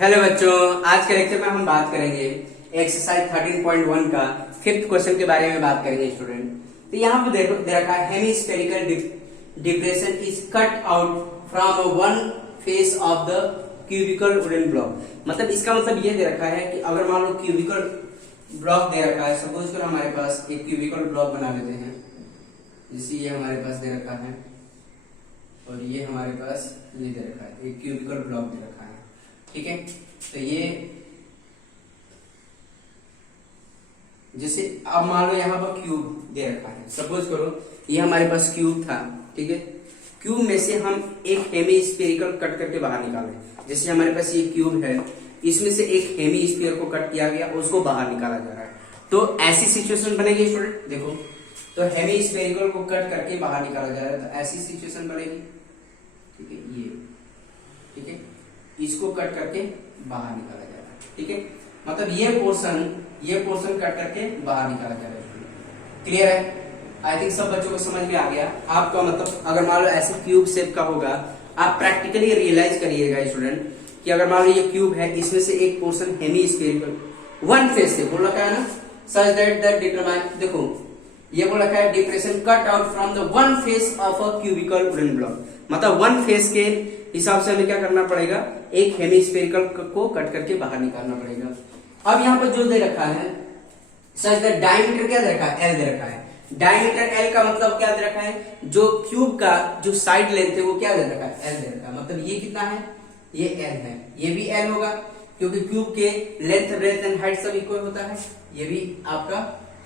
Hello बच्चों, आज के लेक्चर में हम बात करेंगे एक्सरसाइज 13.1 का फिफ्थ क्वेश्चन के बारे में बात करेंगे स्टूडेंट। तो यहाँ पे देखो दे रखा है hemispherical depression is cut out from one face of the cubical wooden block. मतलब इसका मतलब ये दे रखा है कि अगर मान लो क्यूबिकल ब्लॉक दे रखा है, सपोज करो हमारे पास एक क्यूबिकल ब्लॉक बना लेते हैं, जैसे ये हमारे पास दे रखा है और ये हमारे पास ये दे रखा है, एक क्यूबिकल ब्लॉक दे रखा है। ठीक है, तो ये जैसे अब मान लो यहाँ पर क्यूब दे रखा है, सपोज करो ये हमारे पास क्यूब था। ठीक है, क्यूब में से हम एक हेमीस्फेरिकल कट करके बाहर निकाले। जैसे हमारे पास ये क्यूब है, इसमें से एक हेमीस्फीयर को कट किया गया, उसको बाहर निकाला जा रहा है। तो ऐसी सिचुएशन बनेगी स्टूडेंट, देखो तो हेमीस्फेरिकल को कट करके बाहर निकाला जा रहा है, तो ऐसी सिचुएशन बनेगी। ठीक है, ये ठीक है, इसको कट करके बाहर निकाला जा रहा है। ठीक है, मतलब ये पोर्शन कट करके बाहर निकाला जा रहा है। क्लियर है? आई थिंक सब बच्चों को समझ में आ गया। आपका मतलब अगर मान लो ऐसे क्यूब शेप का होगा, आप प्रैक्टिकली रियलाइज करिएगा स्टूडेंट कि अगर मान लो ये क्यूब है, इसमें से एक पोर्शन हेमीस्फेरिकल वन फेस से बोल रखा है ना, सच दैट डिटरमाइन, देखो ये बोल रखा है depression cut out from the one face of a cubical wooden block. मतलब वन फेस के हिसाब से हमें क्या करना पड़ेगा, एक हेमीस्फेरिकल को कट करके बाहर निकालना पड़ेगा। अब यहाँ पर जो दे रखा है सच दैट डायमीटर क्या दे रखा है, एल दे रखा है। डायमीटर एल का मतलब क्या दे रखा है, जो क्यूब का जो साइड लेंथ है वो क्या दे रखा है, एल दे रखा है। मतलब ये कितना है, ये एल है, ये भी एल होगा क्योंकि क्यूब के लेंथ ब्रेथ एंड हाइट सब इक्वल होता है। ये भी आपका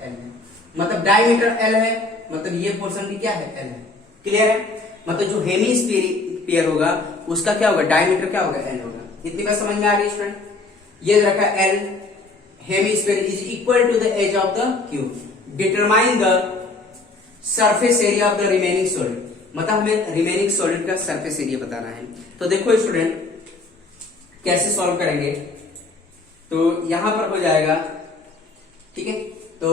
एल है, मतलब डायमीटर एल है, मतलब ये पोर्शन भी क्या है, एल है। क्लियर है? मतलब जो हेमीस्फीयर होगा उसका क्या होगा, डायमीटर क्या होगा, एल होगा। इतनी बात समझ में आ रही स्टूडेंट? ये रखा L, hemisphere is equal to the edge of the cube. Determine the surface area of the remaining solid. मतलब हमें रिमेनिंग सॉलिड का सरफेस एरिया बताना है। तो देखो स्टूडेंट कैसे सॉल्व करेंगे, तो यहां पर हो जाएगा। ठीक है, तो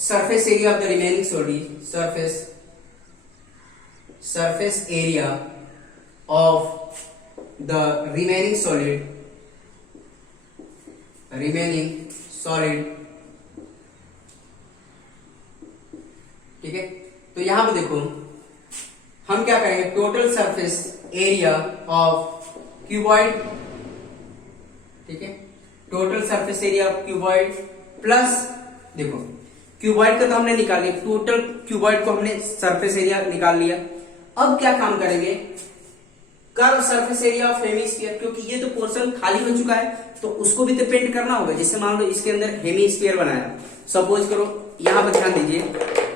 surface area of the remaining solid, surface area of the remaining solid ठीक है, तो यहां पे देखो हम क्या करेंगे, total surface area of cuboid. ठीक है, total surface area of cuboid plus, देखो क्यूबॉइड का तो हमने निकाल लिया, टोटल क्यूबॉइड को हमने सरफेस एरिया निकाल लिया। अब क्या काम करेंगे, curve surface area of hemisphere, क्योंकि ये तो पोर्शन खाली हो चुका है तो उसको भी तो पेंट करना होगा। जैसे मान लो इसके अंदर हेमीस्फीयर बनाया, सपोज करो यहां पर ध्यान दीजिए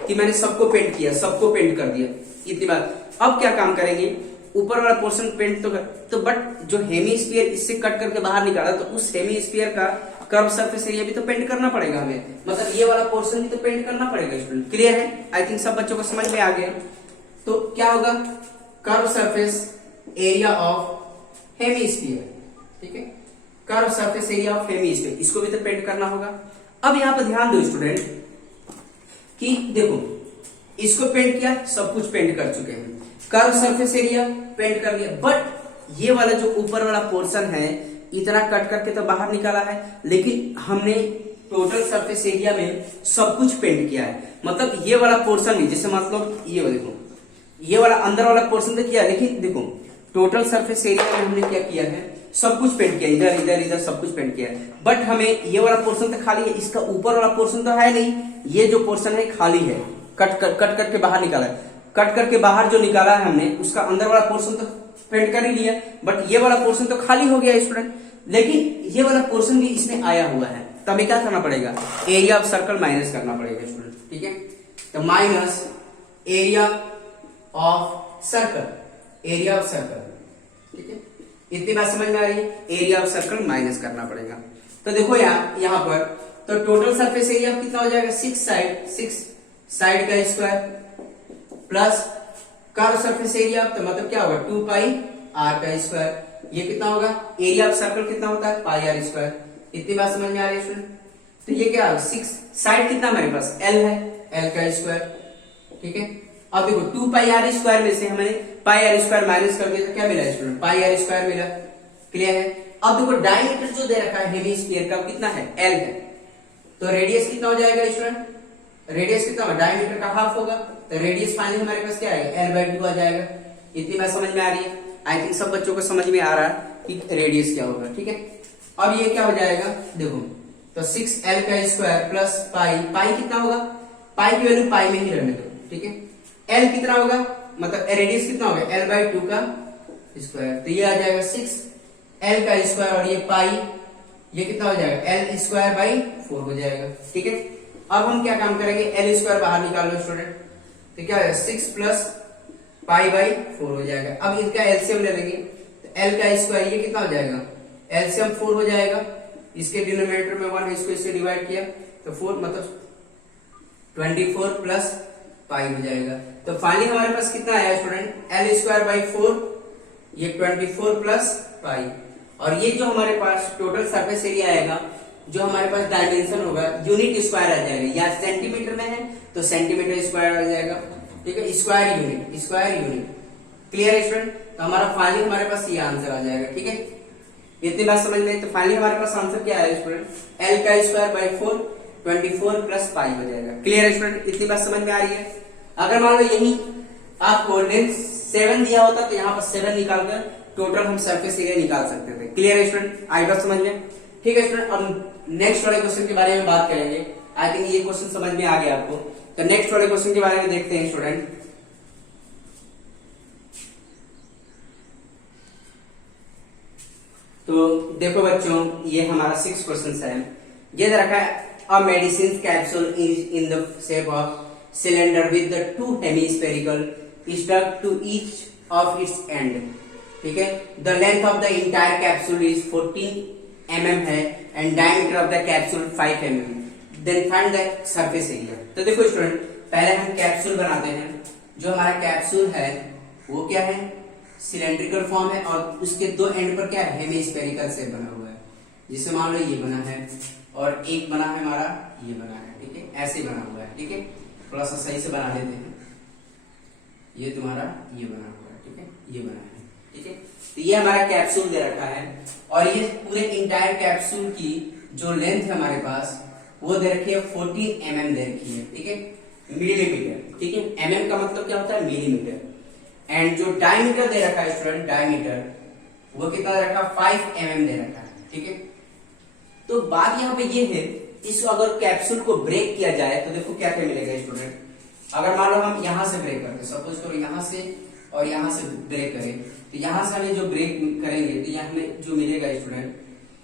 कि मैंने सबको पेंट किया, सबको पेंट कर दिया, इतनी बात। अब क्या काम करेंगे, ऊपर वाला पोर्शन पेंट तो बट जो हेमीस्फीयर इससे कट करके बाहर निकाला, तो उस हेमीस्फीयर का कर्व सरफेस एरिया भी तो पेंट करना पड़ेगा हमें, मतलब ये वाला पोर्शन भी तो पेंट करना पड़ेगा स्टूडेंट। क्लियर है? आई थिंक सब बच्चों को समझ में आ गया। तो क्या होगा, curve surface area of hemisphere. ठीक है, curve surface area of hemisphere, इसको भी तो पेंट करना होगा। अब यहां पर ध्यान दो स्टूडेंट कि देखो इसको पेंट किया, सब कुछ पेंट कर चुके हैं, कर्व सरफेस एरिया पेंट कर लिया, बट ये वाला जो ऊपर वाला पोर्शन है इतना कट करके तो बाहर निकाला है, लेकिन हमने टोटल सरफेस एरिया में सब कुछ पेंट किया है। मतलब ये वाला पोर्शन भी, जैसे मतलब ये देखो ये वाला अंदर वाला पोर्शन तो किया, लेकिन देखो टोटल सरफेस एरिया में हमने क्या किया है, सब कुछ पेंट किया, इधर इधर इधर सब कुछ पेंट किया है, बट हमें ये वाला पोर्शन तो खाली है, इसका ऊपर वाला पोर्शन तो है नहीं, ये जो पोर्शन है खाली है, कट करके बाहर निकाला है। कट करके बाहर जो निकाला है हमने, उसका अंदर वाला पोर्शन तो पेंट कर ही लिया, बट ये वाला पोर्शन तो खाली हो गया स्टूडेंट, लेकिन ये वाला पोर्शन भी इसमें आया हुआ है। तो हमें क्या करना पड़ेगा, एरिया ऑफ सर्कल माइनस करना पड़ेगा स्टूडेंट। ठीक है, तो माइनस एरिया ऑफ सर्कल, ठीक है, इतनी बात समझ में आ रही है, एरिया ऑफ सर्कल माइनस करना पड़ेगा। तो देखो यहाँ पर तो टोटल सरफेस एरिया कितना हो जाएगा, 6 साइड का square plus curve surface area, तो मतलब क्या होगा 2 पाई आर का स्क्वायर। ये कितना होगा, एरिया ऑफ सर्कल कितना होता है, पाई आर स्क्वायर। इतनी बात समझ में आ रही है स्टूडेंट? तो ये क्या होगा, 6 साइड कितना हमारे पास, एल है, एल का स्क्वायर। ठीक है, अब देखो 2 पाई आर स्क्वायर में से हमें पाई आर स्क्वायर माइनस कर दिया तो क्या मिला स्टूडेंट, पाई आर स्क्वायर मिला। क्लियर है? अब देखो डायमीटर जो दे रखा है हेमिस्फीयर का कितना है, एल है, तो रेडियस कितना हो जाएगा स्टूडेंट, रेडियस कितना होगा, डायमीटर का हाफ होगा, तो रेडियस फाइनली हमारे पास क्या आएगा, L/2 आ जाएगा। इतनी बात समझ में आ रही है? आई थिंक सब बच्चों को समझ में आ रहा है कि रेडियस क्या होगा, ठीक है। अब ये क्या हो जाएगा, देखो तो 6L का स्क्वायर प्लस पाई, पाई कितना होगा, पाई की वैल्यू पाई में ही रहने दो, ठीक है। L कितना होगा, मतलब रेडियस कितना होगा, L/2 का स्क्वायर, तो ये आ जाएगा 6L का स्क्वायर और ये पाई, ये कितना हो जाएगा, L²/4 हो जाएगा, ठीक है। अब हम क्या काम करेंगे, L² बाहर निकाल लो स्टूडेंट, तो क्या है 6 प्लस पाई/4 हो जाएगा। अब इसका एलसीएम ले लेंगे, तो L का स्क्वायर ये कितना हो जाएगा, एलसीएम 4 हो जाएगा, इसके डिनोमिनेटर में 1 इसको इससे डिवाइड किया तो 4 मतलब 24 प्लस पाई हो जाएगा। तो फाइनली हमारे पास कितना आया स्टूडेंट, L²/4, ये 24 प्लस पाई, और ये जो हमारे पास टोटल सरफेस एरिया आएगा, जो हमारे पास डायमेंशन होगा यूनिट स्क्वायर आ जाएगा, या सेंटीमीटर में है तो सेंटीमीटर स्क्वायर आ जाएगा, ठीक है, square unit, square unit. Clear है स्टूडेंट? तो हमारा फाइनली हमारे पास ये आंसर आ जाएगा, ठीक है। इतनी बात समझ में, तो फाइनली हमारे पास आंसर क्या है स्टूडेंट, L²/4 24 प्लस पाई हो जाएगा। क्लियर है स्टूडेंट? इतनी बात समझ में आ रही है? अगर मान लो यही आपको लेंथ 7 दिया होता तो यहाँ पर 7 निकालकर टोटल हम सरफेस एरिया निकाल सकते थे। क्लियर है स्टूडेंट? आई बात समझ में? ठीक है स्टूडेंट, अब नेक्स्ट वाले क्वेश्चन के बारे में बात करेंगे। आई थिंक ये क्वेश्चन समझ में आ गया आपको, तो नेक्स्ट वाले क्वेश्चन के बारे में देखते हैं स्टूडेंट। तो देखो बच्चों, ये हमारा 6 क्वेश्चन है। ये दे रखा है a medicine capsule is in the shape of cylinder with the 2 hemispherical stuck to each of its end, ठीक है। The length of the entire capsule is 14 mm है and diameter of the capsule 5 mm, then find the surface area. तो देखो student, पहले हम capsule बनाते हैं। जो हमारा कैप्सूल है वो क्या है, सिलेंड्रिकल फॉर्म है, और उसके 2 एंड पर क्या है, हेमिस्फेरिकल शेप बना हुआ है। जिसे मान लो ये बना है और एक बना है हमारा ये बना है, ठीक है, ऐसे बना हुआ है, ठीक है। थोड़ा सा सही से बना देते हैं, ये तुम्हारा ये बना हुआ है, ठीक है, ये बना है, ठीक है। तो ये हमारा कैप्सूल दे रखा है, और ये पूरे इंटायर कैप्सूल की जो लेंथ है हमारे पास वो दे रखी है 14 mm दे रखी है, ठीक है, मिलीमीटर, ठीक है। mm का मतलब क्या होता है, मिलीमीटर। एंड जो डायमीटर दे रखा है स्टूडेंट, डायमीटर वो कितना दे रखा है, 5 mm दे रखा है, ठीक है। तो बात यहाँ पे ये है, इस अगर कैप्सूल को ब्रेक किया जाए तो देखो क्या क्या मिलेगा स्टूडेंट। अगर मान लो हम यहां से ब्रेक करते, सपोज करो यहां से और यहां से ब्रेक करें, तो यहां से हमें जो ब्रेक करेंगे तो यहाँ हमें जो मिलेगा स्टूडेंट,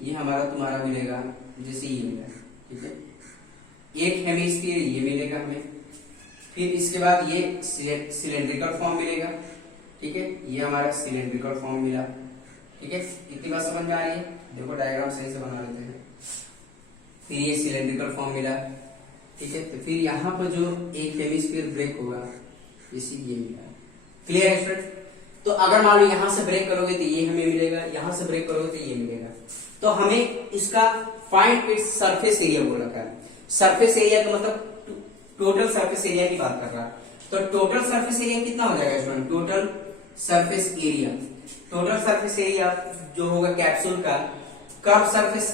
ये हमारा तुम्हारा मिलेगा जैसे ये मिलेगा, ठीक है। एक हेमिस्फीयर ये मिलेगा हमें, फिर इसके बाद ये सिलेंड्रिकल फॉर्म मिलेगा, ठीक है, ये हमारा सिलेंड्रिकल फॉर्म मिला, ठीक है। इतनी बात समझ में आ रही है? देखो डायग्राम सही से बना लेते हैं। फिर ये सिलेंड्रिकल फॉर्म मिला, ठीक है। तो फिर यहाँ पर जो एक हेमिस्फीयर ब्रेक होगा इसी ये मिला। क्लियर है स्टूडेंट? तो अगर मान लो यहां से ब्रेक करोगे तो ये हमें मिलेगा, यहां से ब्रेक करोगे तो ये मिलेगा। तो हमें इसका फाइंड इट्स सरफेस एरिया बोल रखा है। सरफेस एरिया का मतलब टोटल सरफेस एरिया की बात कर रहा है। तो टोटल सरफेस एरिया कितना हो जाएगा student, total surface area, total surface area जो होगा कैप्सूल का, कर्व सरफेस,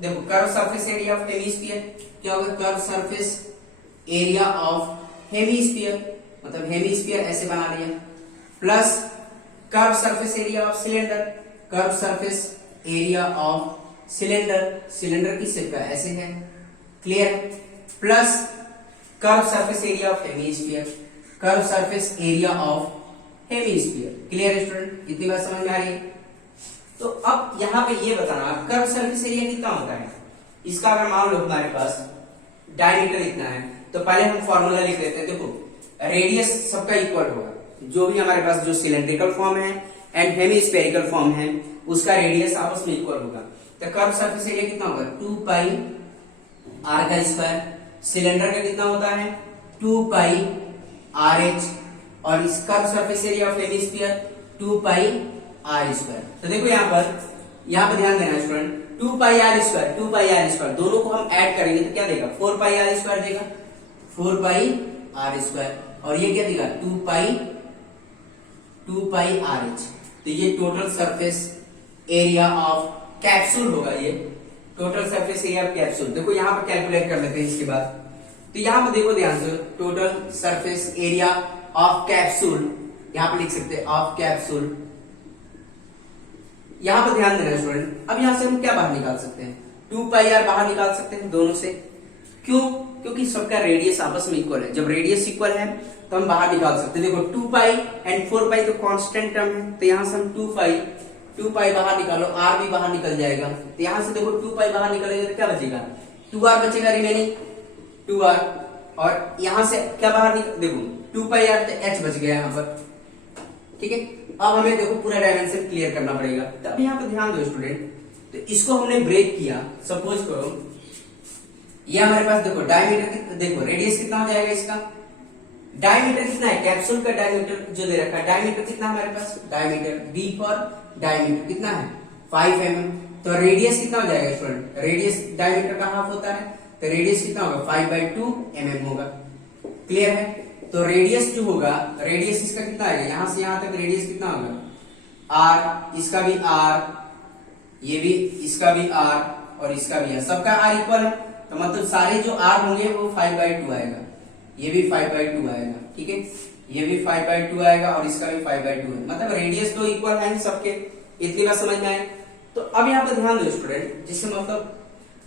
देखो curve surface area of hemisphere क्या होगा, curve surface area of hemisphere, मतलब हेमिस्फीयर ऐसे बना लिया, plus curve surface area of cylinder, curve surface area of cylinder, cylinder की शेप का ऐसे है, clear, plus curve surface area of hemisphere, curve surface area of hemisphere. Clear student? इतनी बात समझ में आ रही है? तो अब यहाँ पे ये बताना कर्व सरफेस एरिया कितना होता है इसका। अगर मान लो हमारे पास डायमीटर इतना है, तो पहले हम फॉर्मूला लिख लेते हैं। देखो रेडियस सबका इक्वल होगा, जो भी हमारे पास जो सिलेंड्रिकल फॉर्म है एंड हेमिस्फेरिकल फॉर्म है उसका रेडियस आपस में इक्वल होगा। तो कर्व सरफेस एरिया कितना होगा, 2 पाई r का स्क्वायर, सिलेंडर का कितना होता है 2 पाई RH, और इस curve surface area of hemisphere 2 pi r square. तो देखो यहाँ पर ध्यान देना स्टूडेंट, 2 पाई r स्क्वायर, 2 पाई r स्क्वायर दोनों को हम ऐड करेंगे तो क्या देगा, 4 पाई r स्क्वायर देगा, 4 पाई r स्क्वायर, और ये क्या देगा 2 पाई RH। तो ये total surface area of capsule होगा ये, total surface area of capsule. देखो यहाँ पर कैलकुलेट कर लेते हैं इसके बाद। तो यहाँ पर देखो ध्यान से, total surface area of capsule, यहाँ पे लिख सकते हैं ऑफ कैप्सूल। यहाँ पर ध्यान देना स्टूडेंट, अब यहाँ से हम क्या बाहर निकाल सकते हैं, 2πr बाहर निकाल सकते हैं दोनों से। क्यों? क्योंकि सबका रेडियस आपस में इक्वल है। जब रेडियस इक्वल है तो हम बाहर निकाल सकते हैं। देखो 2π एंड 4π तो कांस्टेंट टर्म है, तो यहाँ से हम 2π बाहर निकालो, r भी बाहर निकल जाएगा। तो यहाँ से देखो 2π बाहर निकलेगा तो क्या बचेगा, 2r बचेगा रिमेनिंग, 2r। और यहाँ से क्या बाहर निकल, देखो 2πr तो h बच गया यहाँ पर, ठीक है। अब हमें देखो पूरा डायमेंशन क्लियर करना पड़ेगा। तो अब यहाँ पे ध्यान दो स्टूडेंट, तो इसको हमने ब्रेक किया। सपोज करो ये हमारे पास देखो डायमीटर, देखो रेडियस कितना हो जाएगा इसका, डायमीटर कितना है, कैप्सूल का डायमीटर जो दे रखा है, डायमीटर कितना हमारे पास, डायमीटर बी फॉर डायमीटर कितना है 5 mm। तो रेडियस कितना हो जाएगा स्टूडेंट, रेडियस डायमीटर का हाफ होता है, तो रेडियस कितना होगा 5/2 mm होगा। क्लियर है? तो रेडियस जो होगा, रेडियस इसका कितना आएगा, यहां से यहां तक रेडियस कितना होगा r, इसका भी r, ये भी इसका भी r और इसका भी r, सबका r इक्वल है। तो मतलब सारे जो r होंगे वो 5/2 आएगा, ये भी 5/2 आएगा, ठीक है, ये भी 5/2 आएगा और इसका भी 5/2 है। मतलब रेडियस तो इक्वल है सबके, इतनी बात समझ में आए। तो अब यहाँ पे ध्यान दो स्टूडेंट, जिससे मतलब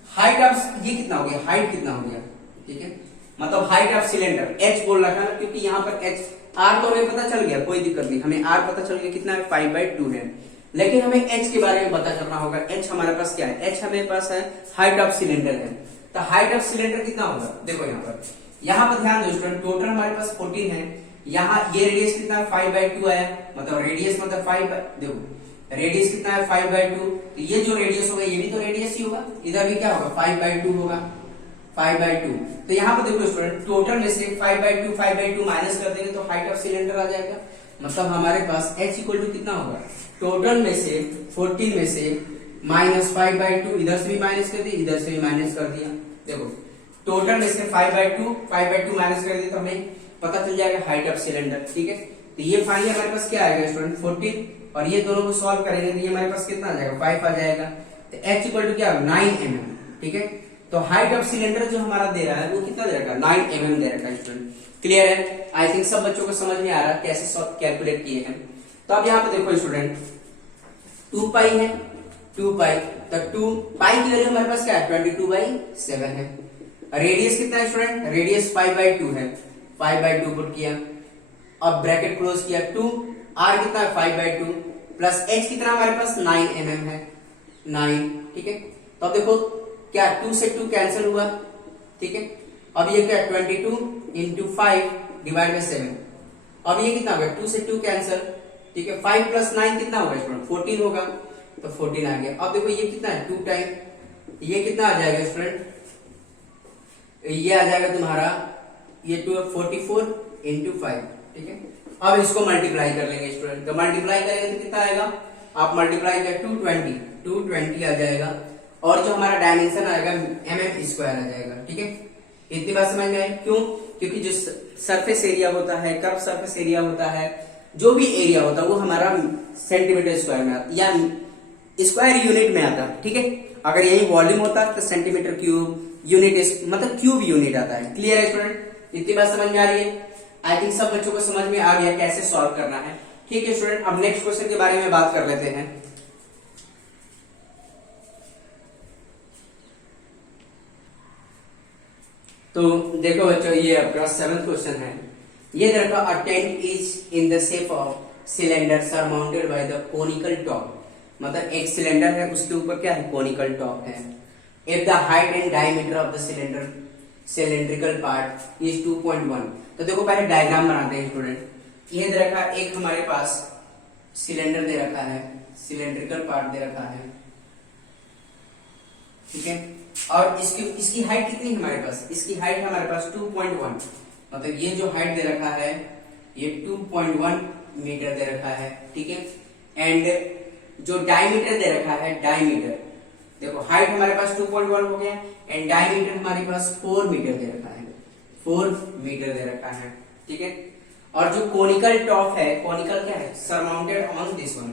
हाइट ऑफ ये कितना हो गया, हाइट कितना हो गया, ठीक है, मतलब हाइट ऑफ सिलेंडर h बोल रखा है, क्योंकि यहाँ पर h r तो हमें पता चल गया, कोई दिक्कत नहीं, हमें r पता चल गया कितना है 5/2 है। लेकिन हमें h के बारे में पता करना होगा। h हमारे पास क्या है, h हमारे पास है हाइट ऑफ सिलेंडर है। तो हाइट ऑफ सिलेंडर कितना होगा, देखो यहाँ पर ध्यान दो स्टूडेंट, टोटल हमारे पास 14 है। यहाँ ये रेडियस कितना है 5/2 आया, मतलब रेडियस मतलब 5, देखो रेडियस कितना है 5/2। तो ये जो रेडियस होगा ये भी तो रेडियस ही होगा, इधर भी क्या होगा 5/2 होगा, 5/2। तो यहाँ पर देखो स्टूडेंट, टोटल में से 5/2 माइनस कर देंगे तो हाइट ऑफ सिलेंडर आ जाएगा। मतलब हमारे पास h इक्वल टू कितना होगा, टोटल में से 14 में से माइनस 5/2, इधर से भी माइनस कर दिया, इधर से भी माइनस कर दिया। देखो टोटल में से 5/2 माइनस कर दिया तो हमें पता चल जाएगा हाइट ऑफ सिलेंडर, ठीक है। तो ये फाइनली हमारे पास क्या आएगा स्टूडेंट 14, और ये दोनों को सॉल्व करेंगे तो ये हमारे पास कितना आ जाएगा 5 आ जाएगा। तो h इक्वल टू क्या 9 mm, ठीक है। तो हाइट ऑफ सिलेंडर जो हमारा दे रहा है वो कितना दे रखा है 9 mm दे रखा है स्टूडेंट। क्लियर है? आई थिंक सब बच्चों को समझ में आ रहा है कैसे सब कैलकुलेट किए हैं। तो अब यहाँ पे देखो स्टूडेंट 2π है, 2π, तो 2π की वैल्यू हमारे पास क्या है 22/7 है। रेडियस कितना है स्टूडेंट, रेडियस 5/2 है, 5/2 पुट किया, अब ब्रैकेट क्लोज किया, 2r कितना है 5/2 प्लस h कितना हमारे पास 9 mm है, 9, ठीक है। तो अब देखो क्या 2 से 2 कैंसिल हुआ, ठीक है। अब ये क्या 22 इंटू 5 डिवाइड बाई 7, अब ये कितना होगा 2 से 2 कैंसिल, ठीक है। 5 प्लस 9 कितना होगा स्टूडेंट 14 होगा, तो 14 आ गया। अब देखो ये कितना है 2 टाइम, ये कितना आ जाएगा स्टूडेंट, ये आ जाएगा तुम्हारा ये 44 इंटू 5, ठीक है। अब इसको मल्टीप्लाई कर लेंगे स्टूडेंट, तो मल्टीप्लाई करेंगे तो कितना आएगा, आप मल्टीप्लाई कर 220 आ जाएगा, और जो हमारा डायमेंशन आएगा mm² आ जाएगा, ठीक है। इतनी बात समझ में आई? क्यों? क्योंकि जो सरफेस एरिया होता है, कर्व सरफेस एरिया होता है, जो भी एरिया होता है वो हमारा सेंटीमीटर स्क्वायर में आता या स्क्वायर यूनिट में आता है, ठीक है। अगर यही वॉल्यूम होता तो सेंटीमीटर क्यूब यूनिट, मतलब क्यूब यूनिट आता है। क्लियर है स्टूडेंट? इतनी बात समझ में आ रही है? आई थिंक सब बच्चों को समझ में आ गया कैसे सॉल्व करना है, ठीक है स्टूडेंट। अब नेक्स्ट क्वेश्चन के बारे में बात कर लेते हैं। तो देखो बच्चों, ये आपका 7th क्वेश्चन है। ये देखो, a tent is in the shape of cylinder surmounted by the conical top, मतलब एक सिलेंडर है उसके ऊपर क्या है कोनिकल टॉप है। If the height and diameter of the cylinder cylindrical part is 2.1, तो देखो पहले डायग्राम बनाते हैं स्टूडेंट। ये दे रखा है, एक हमारे पास सिलेंडर दे रखा है, सिलेंड्रिकल पार्ट दे रखा है, ठीक है। और इसकी हाइट कितनी है हमारे पास, इसकी हाइट हमारे पास 2.1, मतलब ये जो हाइट दे रखा है ये 2.1 मीटर दे रखा है, ठीक है। एंड जो डायमीटर दे रखा है, डायमीटर देखो, हाइट हमारे पास 2.1 हो गया एंड डायमीटर हमारे पास 4 मीटर दे रखा है, 4 मीटर दे रखा है, ठीक है। और जो कोनिकल टॉप है, कोनिकल क्या है सरमाउंटेड ऑन दिस वन,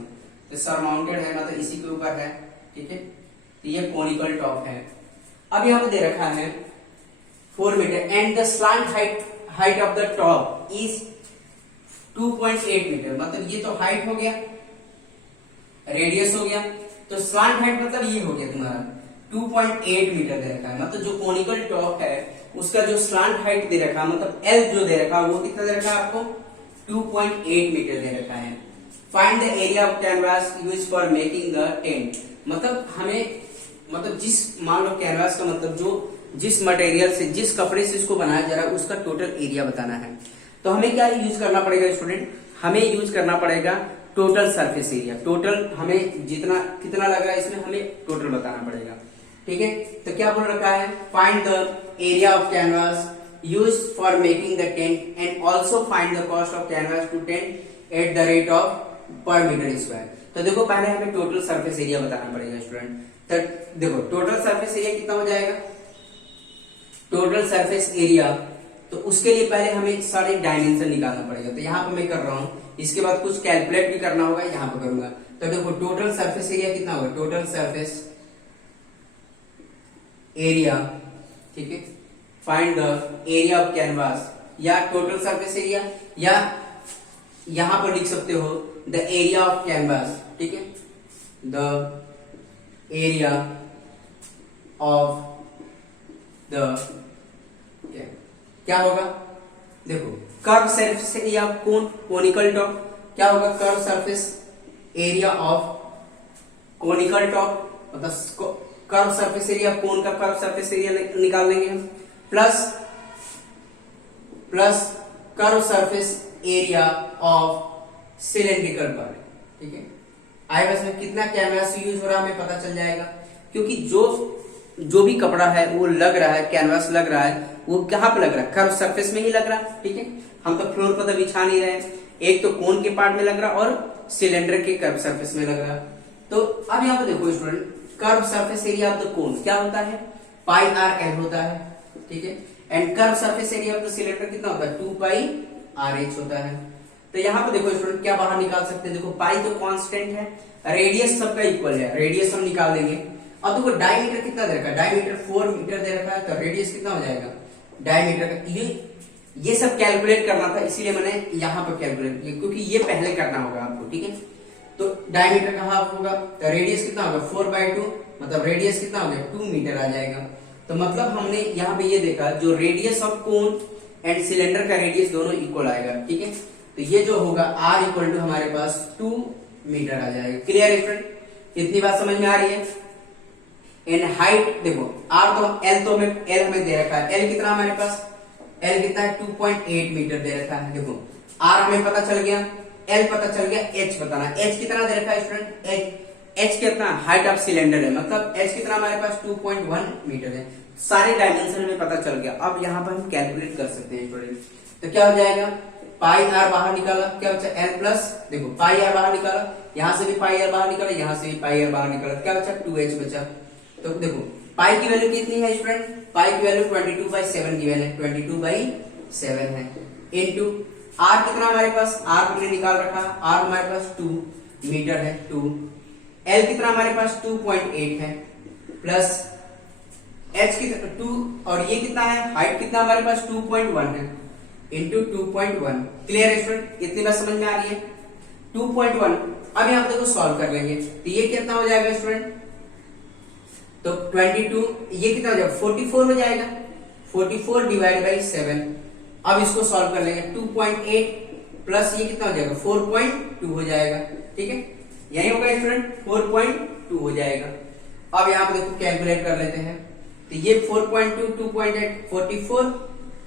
तो सरमाउंटेड है मतलब इसी के ऊपर है, ठीक है, तो ये कोनिकल टॉप है। अब यहाँ पे दे रखा है 4 metre and the slant height of the top is 2.8 metre. मतलब ये तो हाइट हो गया, रेडियस हो गया, तो स्लांट हाइट मतलब ये हो गया तुम्हारा 2.8 मीटर दे रखा है। मतलब जो कोनिकल टॉप है उसका जो स्लांट हाइट दे रखा है, मतलब एल जो दे रखा है वो कितना दे रखा है आपको 2.8 मीटर दे रखा है। Find the area of canvas use for making the tent. मतलब हमें, मतलब जिस, मान लो कैनवास का मतलब जो जिस मटेरियल से, जिस कपड़े से इसको बनाया जा रहा है उसका टोटल एरिया बताना है। तो हमें क्या यूज करना पड़ेगा स्टूडेंट, हमें यूज करना पड़ेगा टोटल सरफेस एरिया। टोटल हमें जितना कितना लग रहा है इसमें हमें टोटल बताना पड़ेगा। ठीक है, तो क्या बोल रखा है, find the area of canvas use for making the tent and also find the cost of canvas to tent at the rate of per metre square. तो देखो पहले हमें टोटल सरफेस एरिया बताना पड़ेगा स्टूडेंट। तो देखो टोटल सरफेस एरिया कितना हो जाएगा, टोटल सरफेस एरिया, तो उसके लिए पहले हमें सारे डायमेंशन निकालना पड़ेगा। तो यहाँ पे मैं कर रहा हूं, इसके बाद कुछ कैलकुलेट भी करना होगा, यहाँ पे करूंगा। तो देखो टोटल सरफेस एरिया कितना होगा, टोटल सरफेस एरिया, ठीक है, find the area of canvas, या टोटल सरफेस एरिया, या यहां पर लिख सकते हो द एरिया ऑफ कैनवास। ठीक है, द एरिया ऑफ द, क्या होगा, देखो curve surface area conical top, क्या होगा, curve surface area of conical top, मतलब कर्व सरफेस एरिया कोन का कर्व सरफेस एरिया निकाल लेंगे हम, plus curve surface area of cylindrical part. ठीक है, आईएमएस में कितना कैनवास यूज हो रहा है हमें पता चल जाएगा, क्योंकि जो भी कपड़ा है वो लग रहा है, कैनवास लग रहा है, वो कहां पे लग रहा है, कर्व सरफेस में ही लग रहा है। ठीक है, हम तो फ्लोर पर तो बिछा नहीं रहे, एक तो कोन के पार्ट में लग रहा और सिलेंडर के कर्व सरफेस में लग रहा। तो अब यहाँ पे देखो student, curve surface area of the cone क्या होता है, पाई आर एल होता है। ठीक है, and curve surface area of the cylinder कितना होता है, 2 पाई आर एच होता है। तो यहाँ पे देखो स्टूडेंट क्या बाहर निकाल सकते हैं, देखो पाई तो कांस्टेंट है, रेडियस सबका इक्वल है, रेडियस हम निकाल देंगे। अब देखो डायमीटर कितना दे रखा है, डायमीटर 4 मीटर दे रखा है, तो रेडियस कितना हो जाएगा डायमीटर का। ये सब कैलकुलेट करना था, इसीलिए मैंने यहाँ पर कैलकुलेट किया, क्योंकि ये पहले करना होगा आपको। ठीक है, तो डायमीटर का हाफ होगा, तो रेडियस कितना होगा 4/2, मतलब रेडियस कितना हो गया 2 मीटर आ जाएगा। तो मतलब हमने यहाँ पे ये देखा, जो radius of cone and cylinder का रेडियस दोनों इक्वल आएगा। ठीक है, तो ये जो होगा r इक्वल टू हमारे पास 2 मीटर आ जाएगा। क्लियर स्टूडेंट, इतनी बात समझ में आ रही है। एंड हाइट देखो r तो l तो हमें दे रखा है, l कितना हमारे पास, l कितना है 2.8 मीटर दे रखा है। देखो r हमें पता चल गया, l पता चल गया, h बताना, h कितना दे रखा है स्टूडेंट, h कितना हाइट ऑफ सिलेंडर है, मतलब h कितना हमारे पास 2.1 मीटर है। सारे डायमेंशन में पता चल गया। अब यहाँ पर हम कैलकुलेट कर सकते हैं स्टूडेंट। तो क्या हो जाएगा, पाई आर बाहर निकाला, क्या बचा एल प्लस, देखो पाई आर बाहर निकाला, यहां से भी पाई आर बाहर निकाला, यहां से भी पाई आर बाहर निकाला, क्या बचा 2h बचा। तो देखो पाई की वैल्यू कितनी है स्टूडेंट, पाई की वैल्यू 22/7 की वैल्यू 22/7 है, इनटू आर कितना हमारे पास, आर हमने निकाल रखा, आर हमारे पास 2 मीटर है 2, एल कितना हमारे पास 2.8 है, प्लस एच कितना 2, और ये कितना है हाइट कितना हमारे पास 2.1 है, इंटू 2.1। क्लियर स्टूडेंट, इतनी बात समझ में आ रही है 2.1। अब यहाँ पे देखो सॉल्व कर लेंगे, तो ये कितना हो जाएगा स्टूडेंट, तो 22, ये कितना हो जाएगा 44 हो जाएगा, 44 डिवाइड बाई 7। अब इसको सॉल्व कर लेंगे, 2.8 प्लस ये कितना हो जाएगा 4.2 हो जाएगा। ठीक है, यही होगा स्टूडेंट 4.2 हो जाएगा। अब यहाँ पे देखो कैलकुलेट कर लेते हैं, तो ये 4.2, 2.8, 44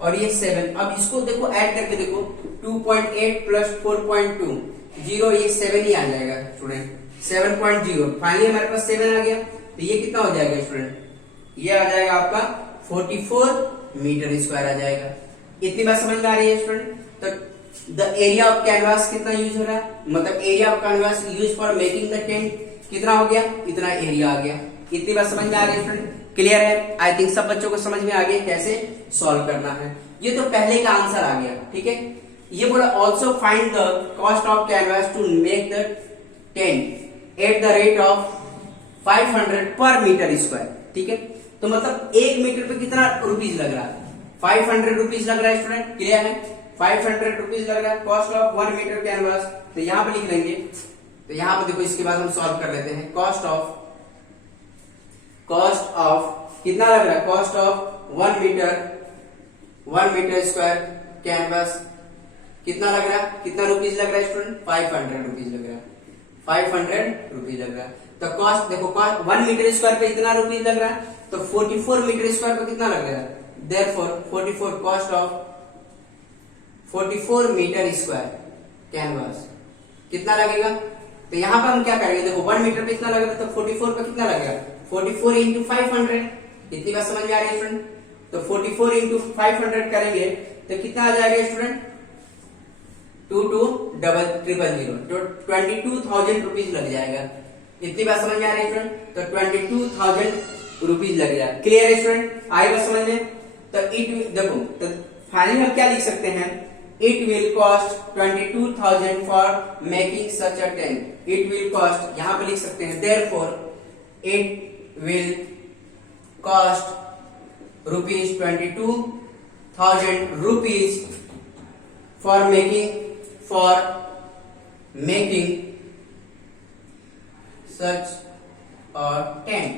और ये 7। अब इसको देखो ऐड करके देखो, 2.8 प्लस 4.2 0, ये 7 ही आ जाएगा स्टूडेंट, 7.0। फाइनली हमारे पास 7 आ गया, तो ये कितना हो जाएगा स्टूडेंट, ये आ जाएगा आपका 44 मीटर स्क्वायर आ जाएगा। इतनी बात समझ में आ रही है स्टूडेंट। तो द एरिया ऑफ कैनवास कितना यूज हो रहा है, मतलब area of canvas use for making the tent कितना हो गया, इतना एरिया आ गया। इतनी बात समझ में आ रही है स्टूडेंट, क्लियर है। आई थिंक सब बच्चों को समझ में आ गया कैसे सॉल्व करना है। ये तो पहले का आंसर आ गया। ठीक है, ये बोला also find the cost of canvas to make the tent at the rate of 500 per metre square, ठीक है। तो मतलब 1 मीटर पे कितना रुपीज लग रहा है, 500 रुपीज लग रहा है स्टूडेंट, क्लियर है। 500 रुपीज लग रहा है कॉस्ट ऑफ 1 मीटर कैनवास। तो यहाँ पे लिख लेंगे, तो यहाँ पे देखो इसके बाद हम सॉल्व कर लेते हैं। कॉस्ट ऑफ कितना लग रहा है, cost of 1 metre square canvas कितना लग रहा है, कितना रुपीज लग रहा है स्टूडेंट, 500 रुपीज लग रहा है, 500 रुपीज लग रहा है। तो कॉस्ट देखो, कॉस्ट 1 मीटर स्क्वायर पे इतना रुपीज लग रहा है, तो 44 मीटर स्क्वायर पे कितना लग रहा है, therefore 44 cost of 44 metre square canvas कितना लगेगा। तो यहाँ पर हम क्या करेंगे, देखो 1 मीटर पे इतना लग रहा है, तो 44 पे कितना लगेगा, 44 इंटू 500। इतनी बात समझ में आ रही है स्टूडेंट। तो 44 इंटू 500 करेंगे तो कितना आ जाएगा स्टूडेंट, 220000, तो 22,000 रुपीज लग जाएगा। इतनी बात समझ में आ रही है स्टूडेंट। तो 22,000 रुपीज लग जाएगा, क्लियर है स्टूडेंट, आई बात समझ में। तो देखो, तो फाइनली हम क्या लिख सकते हैं, it will cost 22,000 for making such a tent. It will cost यहां पे लिख सकते हैं, therefore it will cost rupees 22,000 rupees for making such a tent.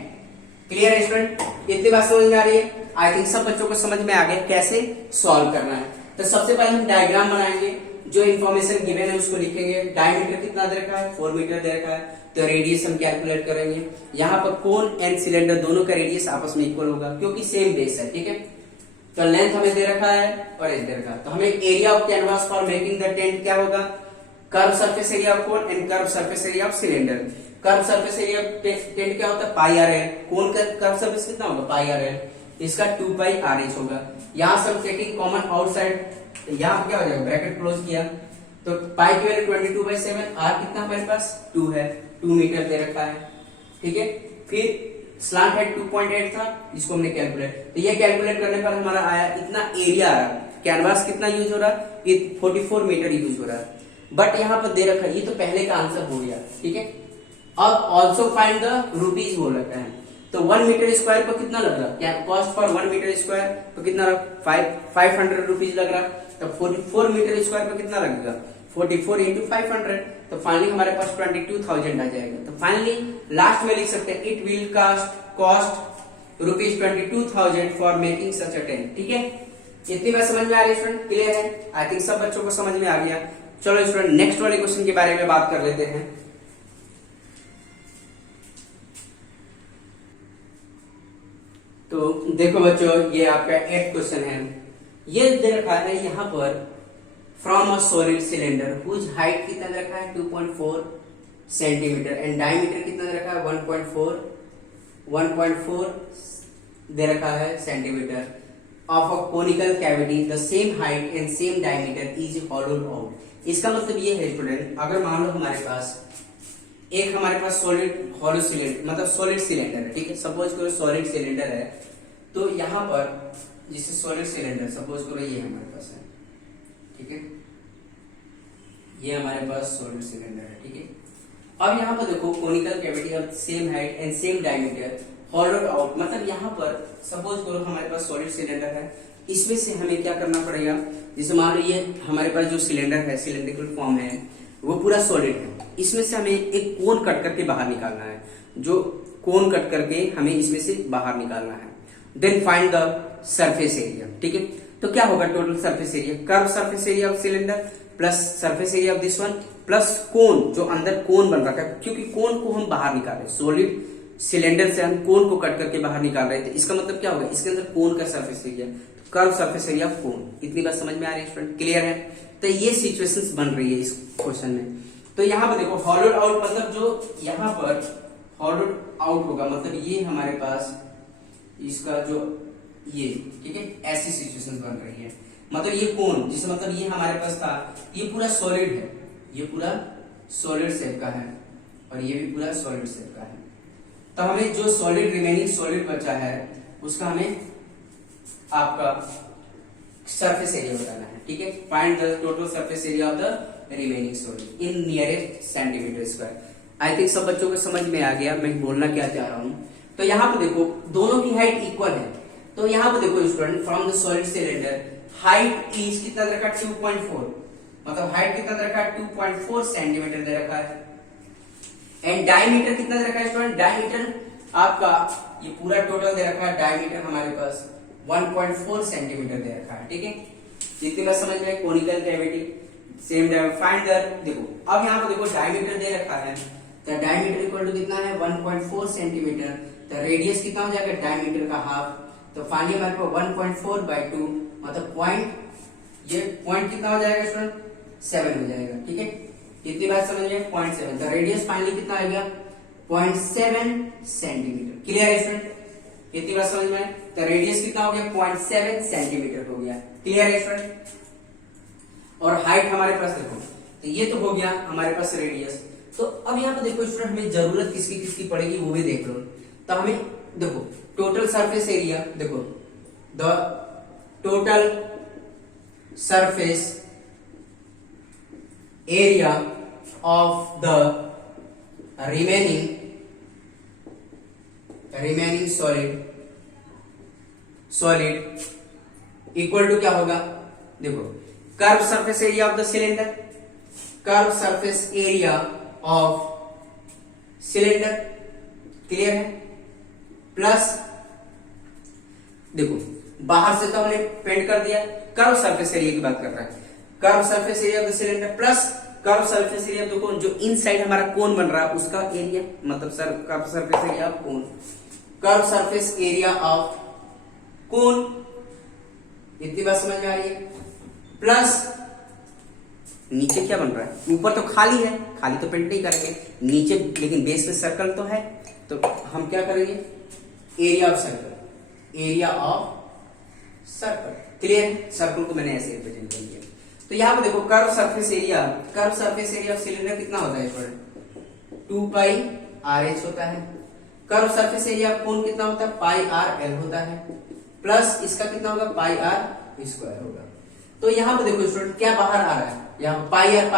Clear है स्टूडेंट, इतनी बात समझ में आ रही है। आई थिंक सब बच्चों को समझ में आ गया कैसे सॉल्व करना है। तो सबसे पहले हम डायग्राम बनाएंगे, जो इन्फॉर्मेशन गिवन है उसको लिखेंगे। डायमीटर कितना दे रखा है, 4 मीटर दे रखा है, तो रेडियस हम कैलकुलेट करेंगे। यहाँ पर कोन एंड सिलेंडर दोनों का रेडियस आपस में इक्वल होगा क्योंकि सेम बेस है, ठीक है। तो लेंथ हमें दे रखा है और एज दे रखा है। तो हमें area of canvas for making the tent क्या होगा, curve surface area of cone and curve surface area of cylinder. Curve surface area tent क्या होता है, पाई आर एल। कोन का कर्व सरफेस कितना होगा, पाई आर एल, इसका 2 पाई आर एच होगा। यहाँ से हम टेकिंग कॉमन आउटसाइड, यहाँ पे क्या हो जाएगा, ब्रैकेट क्लोज किया तो पाई की वैल्यू 22/7, आर कितना हमारे पास 2 है, 2 मीटर दे रखा है, ठीक है। फिर स्लांट हेड 2.8 था, इसको हमने कैलकुलेट, तो ये कैलकुलेट करने पर हमारा आया इतना एरिया आ रहा, कैनवास कितना यूज हो रहा है, 44 मीटर यूज हो रहा है। बट यहाँ पर दे रखा है, ये तो पहले का आंसर हो गया, ठीक है। अब ऑल्सो फाइंड द रुपीज बोल रखा है, तो 1 मीटर स्क्वायर पर कितना लग रहा है, क्या कॉस्ट फॉर 1 मीटर स्क्वायर पर कितना 500 रुपीज लग रहा है। तो 44 मीटर स्क्वायर पर कितना लगेगा, 44 इंटू 500, तो फाइनली हमारे पास 22,000 आ जाएगा। तो फाइनली लास्ट में लिख सकते हैं, it will cost rupees 22,000 for making such a tent, ठीक है। इतनी बात समझ में आ रही है स्टूडेंट, क्लियर है। आई थिंक सब बच्चों को समझ में आ गया। चलो स्टूडेंट नेक्स्ट वाले क्वेश्चन के बारे में बात कर लेते हैं। तो देखो बच्चों, ये आपका 8th क्वेश्चन है। ये दे रखा है यहाँ पर, from a solid cylinder whose height कितना दे रखा है, 2.4 सेंटीमीटर एंड डायमीटर कितना दे रखा है, 1.4 दे रखा है centimetre, of a conical cavity the same height and same diameter is होलोड out. इसका मतलब ये है स्टूडेंट, अगर मान लो हमारे पास सॉलिड हॉलो सिलेंडर, मतलब सॉलिड सिलेंडर है, ठीक है। सपोज करो सॉलिड सिलेंडर है, तो यहाँ पर जिसे सॉलिड सिलेंडर सपोज करो ये हमारे पास है, ठीक है। ये हमारे पास सॉलिड सिलेंडर है, ठीक है। अब यहाँ पर देखो conical cavity of same height and same diameter होलोड out, मतलब यहाँ पर सपोज करो हमारे पास सॉलिड सिलेंडर है, इसमें से हमें क्या करना पड़ेगा, जैसे मान लो ये हमारे पास जो सिलेंडर है, सिलेंड्रिकल फॉर्म है, वो पूरा सॉलिड है। इसमें से हमें एक कोन कट करके बाहर निकालना है, जो कोन कट करके हमें इसमें से बाहर निकालना है। Then find the surface area, ठीक है। तो क्या होगा, total surface area, curve surface area of cylinder plus surface area of this one plus cone, जो अंदर कोन बन रखा है, क्योंकि कोन को हम बाहर निकाल रहे हैं, सॉलिड सिलेंडर से हम कोन को कट करके बाहर निकाल रहे थे। इसका मतलब क्या होगा, इसके अंदर कोन का surface area, curve surface area of cone. इतनी बात समझ में आ रही है स्टूडेंट, क्लियर है। तो ये सिचुएशंस बन रही है इस क्वेश्चन में। तो यहाँ पर देखो हॉलोड आउट, मतलब जो यहाँ पर हॉलोड आउट होगा, मतलब ये हमारे पास इसका जो ये, ठीक है, ऐसी सिचुएशन बन रही है। मतलब ये कोन, जिसे मतलब ये हमारे पास था, ये पूरा सॉलिड है, ये पूरा सॉलिड शेप का है और ये भी पूरा सॉलिड शेप का है। तो हमें जो सॉलिड रिमेनिंग सॉलिड बचा है उसका हमें आपका सरफेस एरिया बताना है, ठीक है। Find the total surface area of the remaining solid in nearest centimetre square. I think सब बच्चों को समझ में आ गया मैं बोलना क्या चाह रहा हूं। तो यहाँ पे देखो दोनों की हाइट इक्वल है, तो यहाँ पे देखो student from the solid cylinder height is कितना दे रखा है 2.4, मतलब हाइट कितना दे रखा है 2.4 सेंटीमीटर दे रखा है। एंड डायमीटर कितना दे रखा है स्टूडेंट, डायमीटर आपका ये पूरा टोटल दे रखा है, डायमीटर हमारे पास 1.4 सेंटीमीटर दे रखा है। ठीक है, जितनी बात समझ में conical cavity same find the, देखो अब यहाँ पे देखो डायमीटर दे रखा है, तो डायमीटर इक्वल टू कितना है 1.4 सेंटीमीटर, तो रेडियस कितना हो जाएगा डायमीटर का हाफ, तो फाइनली हमारे पास 1.4/2 मतलब पॉइंट, ये पॉइंट कितना हो जाएगा स्टूडेंट 7 हो जाएगा। ठीक है, इतनी बात समझ में 0.7, तो रेडियस फाइनली कितना आ गया 0.7 सेंटीमीटर। क्लियर है स्टूडेंट, इतनी बात समझ में, तो रेडियस कितना हो गया 0.7 सेंटीमीटर हो गया। क्लियर है स्टूडेंट, और हाइट हमारे पास देखो, तो ये तो हो गया हमारे पास रेडियस। तो अब यहाँ पे देखो स्टूडेंट हमें जरूरत किसकी किसकी पड़ेगी वो भी देख लो। तो हमें देखो टोटल सरफेस एरिया, देखो the total surface area of the remaining solid equal to क्या होगा, देखो curve surface area of the cylinder, curve surface area of cylinder, clear है, प्लस देखो बाहर से तो हमने पेंट कर दिया, कर्व सरफेस एरिया की बात कर रहा है, curve surface area of the cylinder plus curve surface area देखो जो इनसाइड हमारा कोन बन रहा है उसका एरिया, मतलब sir curve surface area of cone, curve surface area of cone, इतनी बात समझ में आ रही है, प्लस नीचे क्या बन रहा है, ऊपर तो खाली है, खाली तो पेंट नहीं करेंगे, नीचे लेकिन बेस पे सर्कल तो है, तो हम क्या करेंगे area of circle, area of circle. Clear, circle को मैंने ऐसे रिप्रेजेंट कर दिया। तो यहाँ पे देखो curve surface area of cylinder कितना होता है स्टूडेंट 2πr/h होता है, curve surface area of cone कितना होता है πr/l होता है, प्लस इसका कितना होगा πr² होगा। तो यहाँ पे देखो स्टूडेंट क्या बाहर आ रहा है, यहाँ πr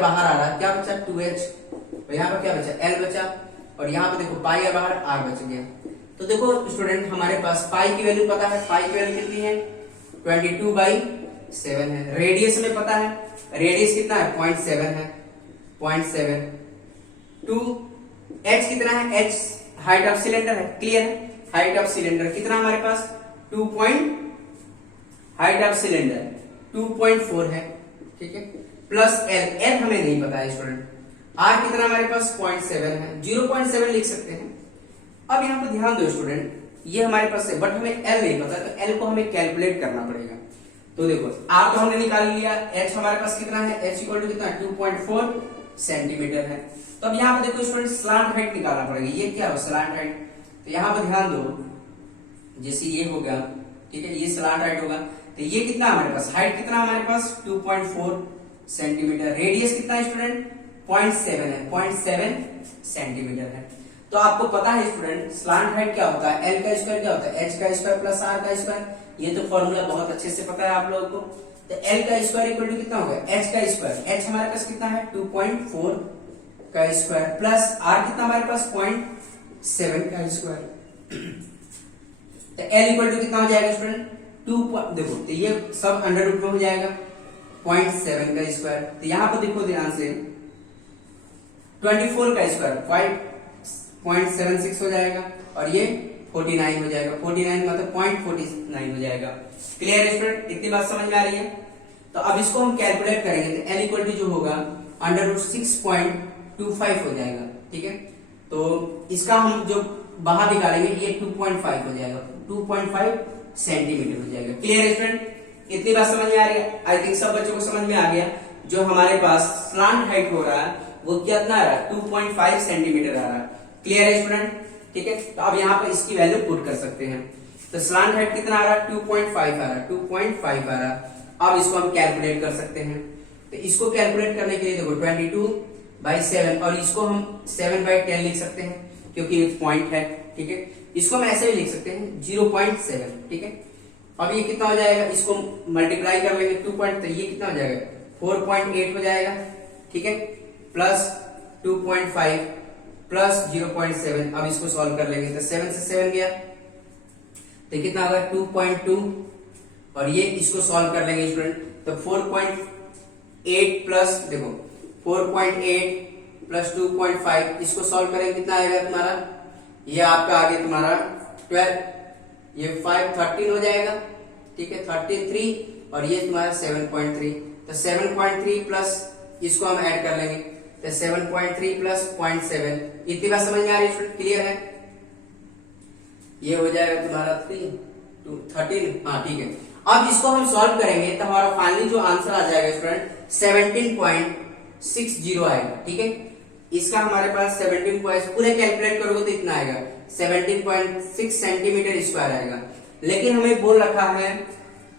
बाहर आ रहा है, क्या बचा 2h, और यहाँ पर क्या बचा l बचा, और यहाँ पे देखो πr बाहर r बच गया। तो देखो स्टूडेंट हमारे पास पाई की वैल्यू पता है, पाई की वैल्यू कितनी है 22/7 है, रेडियस में पता है, रेडियस कितना है 0.7 है, 0.7 टू h कितना है, h हाइट ऑफ सिलेंडर है, क्लियर है, हाइट ऑफ सिलेंडर कितना हमारे पास 2. हाइट ऑफ सिलेंडर 2.4 है, ठीक है, प्लस l हमें नहीं पता है स्टूडेंट, r कितना हमारे पास 0.7 है, 0.7 लिख सकते हैं। अब यहाँ पर ध्यान दो स्टूडेंट, ये हमारे पास है बट हमें l नहीं पता, तो l को हमें कैलकुलेट करना पड़ेगा। तो देखो r तो हमने निकाल लिया, h हमारे पास कितना है, h इक्वल टू कितना 2.4 सेंटीमीटर है। तो अब यहाँ पे देखो स्टूडेंट स्लांट हाइट निकालना पड़ेगा, ये क्या हो स्लांट हाइट, तो यहाँ पर ध्यान दो, जैसे ये हो गया, ठीक है, ये स्लांट हाइट होगा, तो ये कितना हमारे पास हाइट कितना हमारे पास 2.4 सेंटीमीटर, रेडियस कितना है स्टूडेंट 0.7 है, 0.7 सेंटीमीटर है। तो आपको पता है स्टूडेंट स्लांट हाइट क्या होता है, एल का स्क्वायर क्या होता है, एच का स्क्वायर प्लस आर का स्क्वायर, ये तो फॉर्मूला बहुत अच्छे से पता है आप लोगों को। तो एल का स्क्वायर इक्वल टू कितना होगा एच का स्क्वायर, एच हमारे पास कितना है 2.4 का स्क्वायर प्लस आर कितना हमारे पास 0.7 का स्क्वायर, तो एल इक्वल टू कितना हो जाएगा स्टूडेंट 2, देखो तो ये सब अंडर रूट में हो जाएगा 0.7 का स्क्वायर, तो यहाँ पर देखो ध्यान से 24 का स्क्वायर 0.76 हो जाएगा, और ये 49 हो जाएगा, 49 मतलब 0.49 हो जाएगा। क्लियर है स्टूडेंट, इतनी बात समझ में आ रही है। तो अब इसको हम कैलकुलेट करेंगे, तो एल इक्वल टू जो होगा अंडर रूट 6.25 हो जाएगा, ठीक है। तो इसका हम जो बाहर निकालेंगे ये 2.5 हो जाएगा, 2.5 सेंटीमीटर हो जाएगा। क्लियर है स्टूडेंट, इतनी बात समझ में आ रही है। आई थिंक सब बच्चों को समझ में आ गया। जो हमारे पास स्लांट हाइट हो रहा है वो कितना आ रहा है 2.5 सेंटीमीटर आ रहा है। क्लियर है स्टूडेंट, ठीक है। तो अब यहाँ पर इसकी वैल्यू पुट कर सकते हैं। तो स्लांट हाइट कितना आ रहा है 2.5 आ रहा है, 2.5 आ रहा है। अब इसको हम कैलकुलेट कर सकते हैं। तो इसको कैलकुलेट करने के लिए देखो 22/7 और इसको हम 7/10 लिख सकते हैं क्योंकि एक पॉइंट है, ठीक है। इसको हम ऐसे भी लिख सकते हैं 0.7, ठीक है। अब ये कितना हो जाएगा, इसको मल्टीप्लाई कर लेंगे 2 पॉइंट, तो ये कितना हो जाएगा 4.8 हो जाएगा, ठीक है, प्लस 2.5 प्लस 0.7। अब इसको सॉल्व कर लेंगे तो 7 से 7 गया तो कितना होगा 2.2, और ये इसको सॉल्व कर लेंगे स्टूडेंट तो 4.8 प्लस देखो 4.8 प्लस 2.5, इसको सॉल्व करेंगे कितना आएगा तुम्हारा, ये आपका आगे तुम्हारा 12, ये 5 13 हो जाएगा, ठीक है 33, और ये तुम्हारा 7.3, तो 7.3 प्लस इसको हम ऐड कर लेंगे तो 7.3 प्लस 0.7, इतनी बात समझ में आ रही है, क्लियर है। ये हो जाएगा तुम्हारा 13, हाँ ठीक है। अब इसको हम सॉल्व करेंगे तो हमारा फाइनली जो आंसर आ जाएगा स्टूडेंट 17.60 आएगा, ठीक है। इसका हमारे पास 17 पूरे कैलकुलेट करोगे तो इतना आएगा 17.6 सेंटीमीटर स्क्वायर आएगा। लेकिन हमें बोल रखा है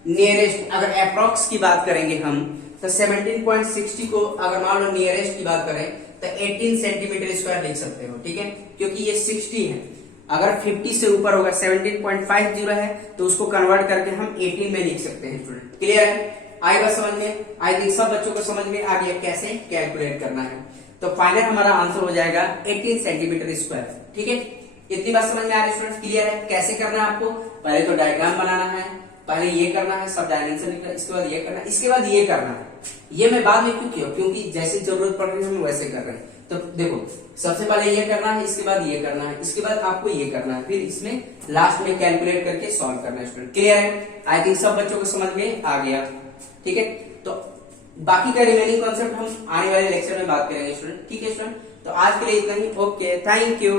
नियरेस्ट, अगर अप्रोक्स की बात करेंगे हम तो 17.60 को अगर मान लो नियरेस्ट की बात करें तो 18 सेंटीमीटर स्क्वायर लिख सकते हो, ठीक है, क्योंकि ये 60 है। अगर 50 से ऊपर होगा 17.50 है तो उसको कन्वर्ट करके हम 18 में लिख सकते हैं स्टूडेंट, क्लियर है। आई बात समझ में, आई थिंक सब बच्चों को समझ में आ गया कैसे कैलकुलेट करना है। तो फाइनल हमारा आंसर हो जाएगा 18 सेंटीमीटर स्क्वायर, ठीक है। इतनी बात समझ में आ रही है स्टूडेंट, क्लियर है। कैसे करना है आपको, पहले तो डायग्राम बनाना है, पहले ये करना है सब डायमेंशन लिखना, इसके बाद ये करना है, इसके बाद ये करना है। ये मैं बाद में क्यों किया, क्योंकि जैसे जरूरत पड़ रही है हम वैसे कर रहे हैं। तो देखो सबसे पहले ये करना है, इसके बाद ये करना है, इसके बाद आपको ये करना है, फिर इसमें लास्ट में कैलकुलेट करके सॉल्व करना है स्टूडेंट, क्लियर है। आई थिंक सब बच्चों को समझ में आ गया, ठीक है। तो बाकी का रिमेनिंग कॉन्सेप्ट हम आने वाले लेक्चर में बात करेंगे स्टूडेंट, ठीक है स्टूडेंट। तो आज के लिए इतना ही, ओके, थैंक यू।